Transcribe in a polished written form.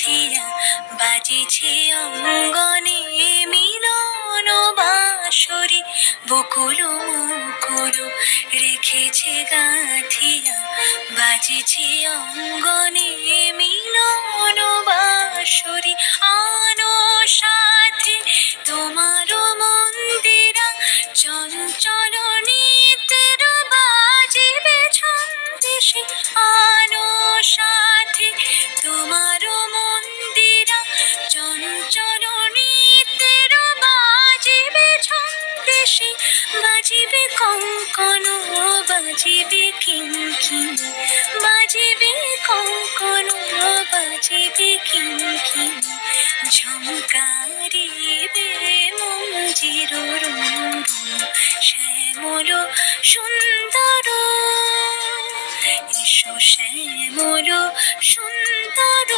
গাথিয়া বাজিছে অঙ্গনে মিলন বাঁশরি, বকুল মুকুল রেখেছে গাথিয়া বাজিছে অঙ্গনে মিলন বাঁশরি। আনো সাথে তোমার মন্দিরা চঞ্চল নিতের বাজিবে ছন্দেশে। আনো সাথে তোমার মন্দিরা চঞ্চল নিতের বাজিবে ছন্দেশে। বাজিবে কঙ্কন বাজিবে কিঙ্কিণী, বাজিবে কঙ্কন বাজিবে কিঙ্কিণী, ঝঙ্কারিবে মঞ্জির রুনরুন শ্যামল সুন্দর। এসো শ্যামল সুন্দর।